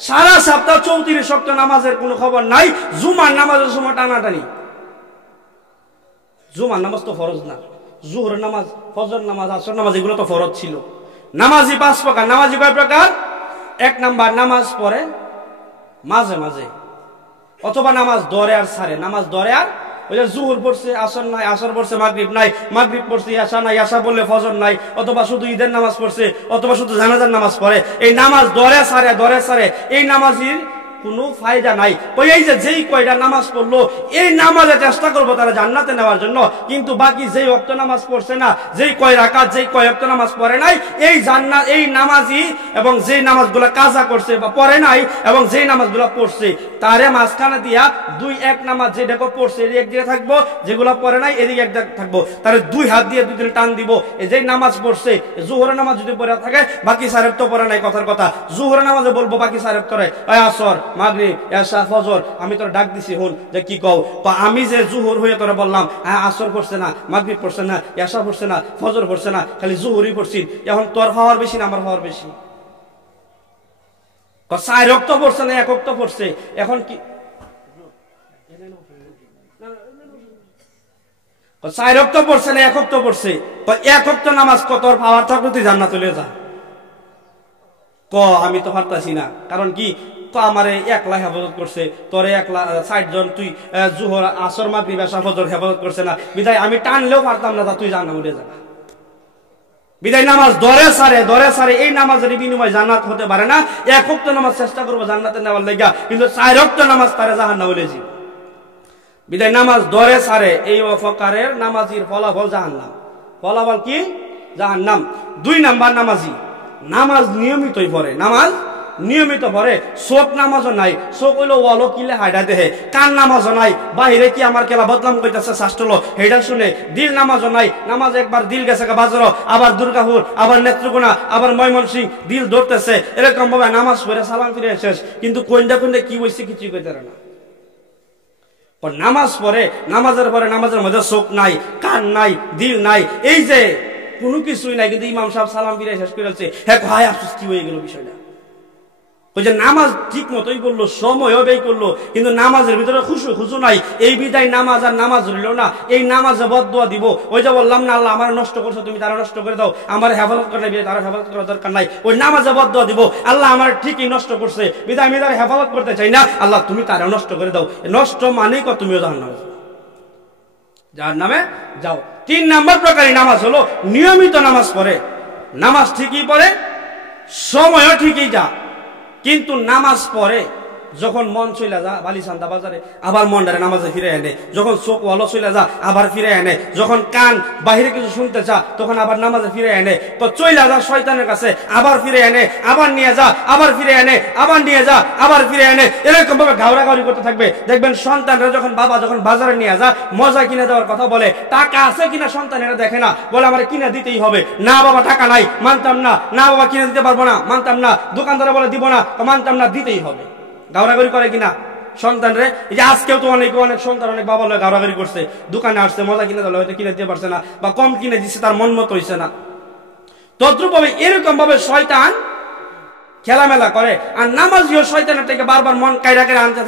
সারা সপ্তাহ 34 ওয়াক্ত নামাজের কোনো খবর নাই, জুমার নামাজের সময় টানাটানি। জুমার নামাজ তো ফরজ না, জোহর নামাজ, ফজর নামাজ, আসর নামাজ এগুলো তো ফরজ ছিল। নামাজি 5 প্রকার। নামাজি কয় প্রকার? 1 নাম্বার নামাজ পড়ে মাঝে মাঝে, অথবা নামাজ ধরে আর ছাড়ে। নামাজ ধরে আর ওই যে জোহর পড়ছে, আসর নাই, আসর পড়ছে, মাগরিব নাই, মাগরিব পড়ছে, আশা নাই, আশা বললে ফজর নাই, অথবা শুধু ঈদের নামাজ পড়ছে, অথবা শুধু জানাজার নামাজ পড়ে। এই নামাজ ধরে ছাড়ে, ধরে ছাড়ে, এই নামাজির কোনো ফায়দা নাই। এই যে যেই কয়টা নামাজ পড়লো, এই নামাজে চেষ্টা করবো তারা জান্নাতে নেওয়ার জন্য, কিন্তু বাকি যেই ওয়াক্ত নামাজ পড়ছে না, যেই কয় রাকাত, যেই কয় ওয়াক্ত নামাজ পড়ে নাই, এই জান্নাত, এই নামাজি এবং যেই নামাজগুলো কাজা করছে বা পড়ে নাই এবং যেই নামাজগুলো পড়ছে, তারে মাঝখানে দিয়া 2-1 নামাজ যেটাকে পড়ছে এক দিকে থাকবো, যেগুলো পড়ে নাই এদিকে এক দিকে থাকবো, তারে 2 হাত দিয়ে 2 দিকে টান দিব। এই যে নামাজ পড়ছে, জোহরের নামাজ যদি পড়ে থাকে, বাকি সারেব তো পড়ে নাই, কথার কথা। জোহরের নামাজে বলবো, বাকি সারেব করে আসর, মাগরিব, এশা, ফজর, আমি তোর ডাক দিছি হুন যে কি কও। আমি যে জোহর হয়ে তোরা বললাম আসর পড়ছে না, মাগরিব পড়ছে না, এশা পড়ছে না, ফজর পড়ছে না, খালি জোহরই পড়ছি, এখন তোর হওয়ার বেশি না আমার হওয়ার বেশি? 4 ওয়াক্ত পড়ছে না, 1 ওয়াক্ত পড়ছে, এখন কি 4 ওয়াক্ত পড়ছে না 1 ওয়াক্ত পড়ছে? 1 ওয়াক্ত নামাজ তোর পাওয়ার থাকলে তুই জান্নাতে চলে যা। আমি তো পারতাছি না, কারণ কি আমারে একলা হেফাজত করছে, তোরে 60 জন, তুই জোহর, আসর, মাগরিব, এশা, ফজর হেফাজত করছে না, বিদায় আমি টানলেও পারতাম না, তুই জান্নাতে উঠে যা। বিদায় নামাজ ধরে সারে, ধরে সারে, এই নামাজের বিনিময় জান্নাত হতে পারে না। 1 ওয়াক্ত নামাজ চেষ্টা করবো জান্নাতে নেওয়ার লাগা, কিন্তু 4 ওয়াক্ত নামাজ তারে জাহান্নামে বলে যাব। বিদায় নামাজ ধরে সারে, এই প্রকারের নামাজির ফলাফল জাহান্নাম। ফলাফল কি? জাহান্নাম। 2 নাম্বার নামাজি, নামাজ নিয়মিতই পড়ে, নামাজ নিয়মিত পড়ে, চোখ নামাজও নাই, চোখ হইলো ওয়ালো কিলে হাইডা দেহে, কান নামাজও নাই, বাহিরে কি আমার কেলা বদলাম কইতাছে শাস্ত্রলো হেডা শুনে, দিল নামাজও নাই, নামাজ একবার দিল গেছে বাজার, আবার দুর্গাপুর, আবার নেত্রকোনা, আবার ময়মনসিং, দিল ধরতেছে, এরকম ভাবে নামাজ পড়ে সালাম ফিরে শেষ, কিন্তু কোনটা কোনটা কি হয়েছে কিছুই কইতে না। নামাজ পড়ে, নামাজের পরে নামাজের মধ্যে চোখ নাই, কান নাই, দিল নাই, এই যে কোনো কিছুই নাই, কিন্তু ইমাম সাহেব সালাম ফিরে শেষ করেছে, হ্যাঁ হায় আফসোস কি হয়ে গেল বিষয়টা। ওই যে নামাজ ঠিক মতোই করলো, সময়ও ব্যয় করলো, কিন্তু নামাজের ভিতরে খুশু নাই, এই বিদায় নামাজ আর নামাজ রইল না, এই নামাজে বদদুয়া দিব। ওই যে বললাম না, আল্লাহ আমার নষ্ট করছো, তুমি তারা নষ্ট করে দাও, আমার হেফাজত করে নাই, তারা হেফাজত করার দরকার নাই, ওই নামাজে বদদুয়া দিব, আল্লাহ আমার ঠিকই নষ্ট করছে, বিদায় আমি তারা হেফাজত করতে চাই না, আল্লাহ তুমি তারা নষ্ট করে দাও। নষ্ট মানেই কর তুমিও জাহান্নামে যাও। 3 নাম্বার প্রকারই নামাজ হলো নিয়মিত নামাজ পড়ে, নামাজ ঠিকই পড়ে, সময়ও ঠিকই যা, কিন্তু নামাজ পড়ে যখন মন চলে যা বালিসান্দা বাজারে, আবার মনটারে নামাজে ফিরে এনে, যখন চোখ ওয়ালো চলে যা আবার ফিরে এনে, যখন কান বাহিরে কিছু শুনতে চা তখন আবার নামাজে ফিরে এনে, তো চইলা যা শয়তানের কাছে, আবার ফিরে এনে, আবার নিয়ে যা, আবার ফিরে এনে, আবার নিয়ে যা, আবার ফিরে এনে, এরকম ভাবে ঘাওড়াঘাওড়ি করতে থাকবে। দেখবেন সন্তানরা যখন বাবা যখন বাজারে নিয়ে যা মজা কিনে দেওয়ার কথা বলে, টাকা আছে কিনা সন্তানেরা দেখে না, বলে আমার কিনে দিতেই হবে, না বাবা টাকা নাই মানতাম না, না বাবা কিনে দিতে পারবো না মানতাম না, দোকানদারে বলে দিব না মানতাম না, দিতেই হবে। গাওড়াগাড়ি করে কিনা সন্তানরে? এই যে আজকেও তো অনেক সন্তান অনেক বাবা লোক গাওড়াগাড়ি করছে, দোকানে আসছে মজা কিনে দিলে হয়তো কিনে দিতে পারছে না, বা কম কিনে দিচ্ছে, তার মন মতো হইছে না। তদ্রুপ ভাবে এরকম ভাবে শয়তান খেলামেলা করে, আর নামাজিও শয়তানের থেকে বারবার মন কায়দা করে আনতে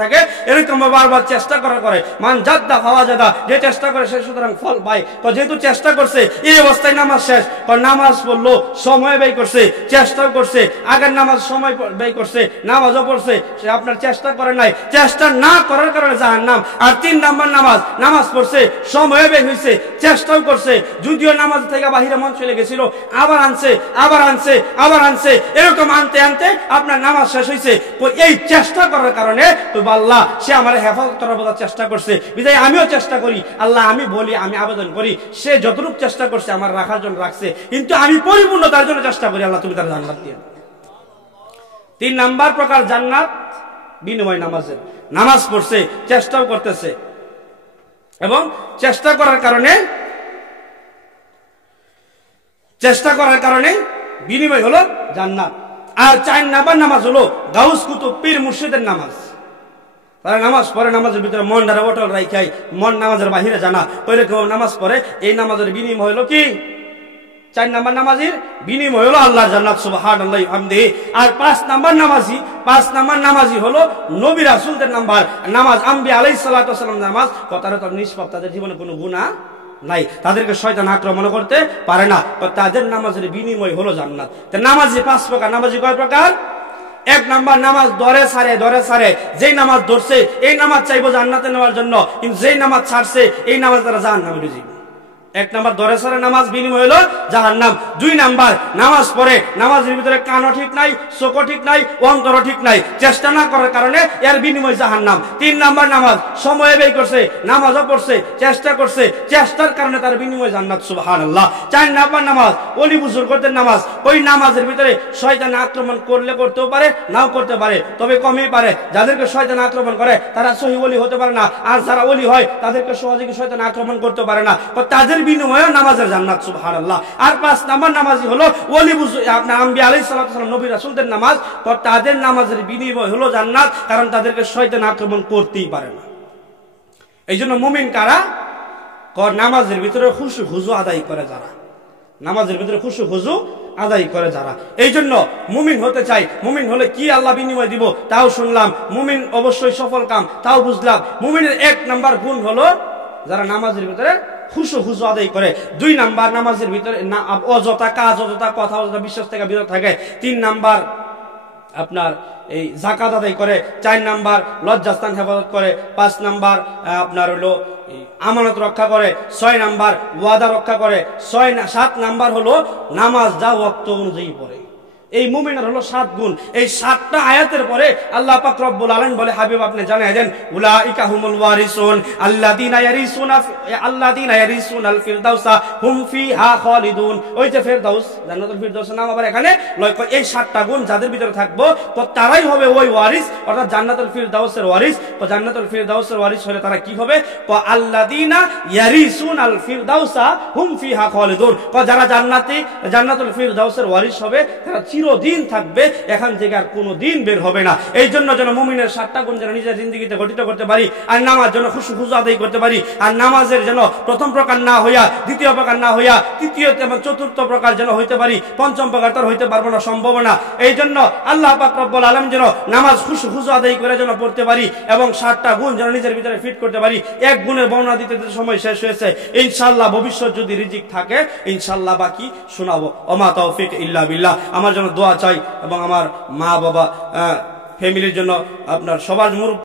থাকে, এরকম বারবার চেষ্টা করে, মান জাদ্দা হওয়া জাদা, যে চেষ্টা করে সে সুতরাং ফল পায়। তো যেহেতু চেষ্টা করছে, এই অবস্থায় নামাজ শেষ, নামাজ পড়লো, সময় ব্যয় করছে, চেষ্টাও করছে, আগের নামাজ সময় ব্যয় করছে, নামাজও পড়ছে, সে আপনার চেষ্টা করে নাই, চেষ্টা না করার কারণে জাহান্নাম। আর 3 নাম্বার নামাজ পড়ছে, সময় ব্যয় হয়েছে, চেষ্টাও করছে, যদিও নামাজ থেকে বাহিরে মন চলে গেছিল, আবার আনছে, এরকম আনতে আনতে আপনার নামাজ শেষ হয়েছে, এই চেষ্টা করার কারণে তো আল্লাহ সে আমার হেফাজত করার চেষ্টা করছে, বিধায় আমিও চেষ্টা করি। আল্লাহ আমি বলি, আমি আবেদন করি, সে যতটুকু চেষ্টা করছে আমার রাখার জন্য রাখছে, কিন্তু আমি পরিপূর্ণ তার জন্য চেষ্টা করি, আল্লাহ তুমি তার জান্নাত দিয়ে। 3 নাম্বার প্রকার জান্নাত বিনিময় নামাজের। নামাজ পড়ছে, চেষ্টাও করতেছে, এবং চেষ্টা করার কারণে বিনিময় হলো জান্নাত। আর 4 নাম্বার নামাজ হলো গাউস কুতুব পীর মুর্শিদের নামাজ। তারা নামাজ পড়ে, নামাজের ভিতরে মন দ্বারা অটল রাখাই, মন নামাজের বাহিরে জানা, ওইরকম নামাজ পড়ে। এই নামাজের বিনিময় হলো কি? 4 নাম্বার নামাজির বিনিময় হলো আল্লাহর জান্নাত, সুবহানাল্লাহি ওয়া বিহামদিহি। আর 5 নাম্বার নামাজি হলো নবী রাসূলদের নামাজ, আম্বিয়া আলাইহিস সালাতু ওয়াস সালাম নামাজ। তারা তো নিষ্পাপ, তাদের জীবনে কোনো গুনাহ নাই, তাদেরকে শয়তান আক্রমণ করতে পারে না, তাদের নামাজের বিনিময় হলো জান্নাত। তা নামাজি 5 প্রকার। নামাজি কয় প্রকার? 1 নাম্বার নামাজ দরে সারে, যেই নামাজ ধরছে এই নামাজ চাইবো জান্নাতে নেওয়ার জন্য, কিন্তু যেই নামাজ ছাড়ছে এই নামাজ তারা জাহান্নামে ঢুকবে। 1 নাম্বার দরে সারে নামাজ, বিনিময় হলো জাহান্নাম। 2 নাম্বার নামাজ পড়ে, নামাজের ভিতরে কানও ঠিক নাই, চোখও ঠিক নাই, অন্তরও ঠিক নাই, চেষ্টা না করার কারণে এর বিনিময় জাহান্নাম। 3 নাম্বার নামাজ সময় ব্যয় করছে, নামাজও পড়ছে, চেষ্টা করছে, চেষ্টার কারণে তার বিনিময় জান্নাত, সুবহানাল্লাহ। 4 নাম্বার নামাজ ওলি বুজুর্গদের নামাজ। ওই নামাজের ভিতরে শয়তান আক্রমণ করতেও পারে, নাও করতে পারে, তবে কমই পারে। যাদেরকে শয়তান আক্রমণ করে তারা সহি ওলি হতে পারে না, আর যারা ওলি হয় তাদেরকে সহজে শয়তান আক্রমণ করতে পারে না, তাদের বিনিময়ে নামাজের জান্নাত, সুবহানাল্লাহ। আর 5 নাম্বার নামাজি হলো ওলি আপনার আম্বিয়া আলাইহিস সালাতু ওয়াস সালাম নবী রাসূলদের নামাজ। তাদের নামাজের বিনিময় হলো জান্নাত, কারণ তাদেরকে শয়তান আক্রমণ করতেই পারে না। এই জন্য মুমিন কারা? নামাজের ভিতরে খুশু খুজু আদায় করে যারা, নামাজের ভিতরে খুশু খুজু আদায় করে যারা। এই জন্য মুমিন হতে চাই। মুমিন হলে কি আল্লাহ বিনিময় দিব তাও শুনলাম, মুমিন অবশ্যই সফল কাম তাও বুঝলাম। মুমিনের 1 নাম্বার গুণ হলো যারা নামাজের ভিতরে খুশু খুজু আদায় করে। 2 নাম্বার নামাজের ভিতরে অযথা কাজ, অযথা কথা, অযথা বিশ্বাস থেকে বিরত থাকে। 3 নাম্বার আপনার এই যাকাত আদায় করে। 4 নাম্বার লজ্জাস্থান হেফাজত করে। 5 নাম্বার আপনার হলো আমানত রক্ষা করে। 6 নাম্বার ওয়াদা রক্ষা করে। 7 নাম্বার হলো নামাজ যা ওয়াক্ত অনুযায়ী পড়ে। এই মুমিনের হলো 7 গুণ। এই 7টা আয়াতের পরে আল্লাহ পাক রব্বুল আলামিন বলে, হাবিব আপনি জানিয়ে দেন, উলাইকা হুমুল ওয়ারিসুন আল্লাযীনা ইয়ারিসুনাল ফিরদাউসা হুম ফিহা খালিদুন। ওই যে ফিরদাউস, জান্নাতুল ফিরদাউসের নাম আবার এখানে এই 7টা গুণ যাদের ভিতরে থাকবো তো তারাই হবে ওই ওয়ারিস, অর্থাৎ জান্নাতুল ফিরদাউসের ওয়ারিস। তো জান্নাতুল ফিরদাউসের ওয়ারিস হলে তারা কি হবে? আল্লাযীনা ইয়ারিসুনাল ফিরদাউসা হুম ফিহা খালিদুন। যারা জান্নাতুল ফিরদাউসের ওয়ারিস হবে তারা চিরদিন থাকবে, এখান থেকে আর কোনো দিন বের হবে না। এই জন্য যেন মুমিনের 7টা গুণ যেন নিজের জিন্দেগিতে গঠিত করতে পারি, আর নামাজ যেন খুশু খুজু আদায় করতে পারি, আর নামাজের যেন প্রথম প্রকার না হইয়া, দ্বিতীয় প্রকার না হইয়া, তৃতীয় এবং চতুর্থ প্রকার যেন হইতে পারি, পঞ্চম প্রকার তার হইতে পারবো না, সম্ভব না। এই জন্য আল্লাহ পাক রব্বুল আলামিন যেন নামাজ খুশু খুজু আদায় করে যেন পড়তে পারি, এবং 7টা গুণ যেন নিজের ভিতরে ফিট করতে পারি। 1 গুণের বর্ণনা দিতে সময় শেষ হয়েছে। ইনশাআল্লাহ ভবিষ্যৎ যদি রিজিক থাকে ইনশাআল্লাহ বাকি শোনাবো। ওমা তৌফিক ইল্লা বিল্লাহ। আমার জন্য দোয়া চাই, এবং আমার মা বাবা, ফ্যামিলির জন্য, আপনার সবার মুরব্বি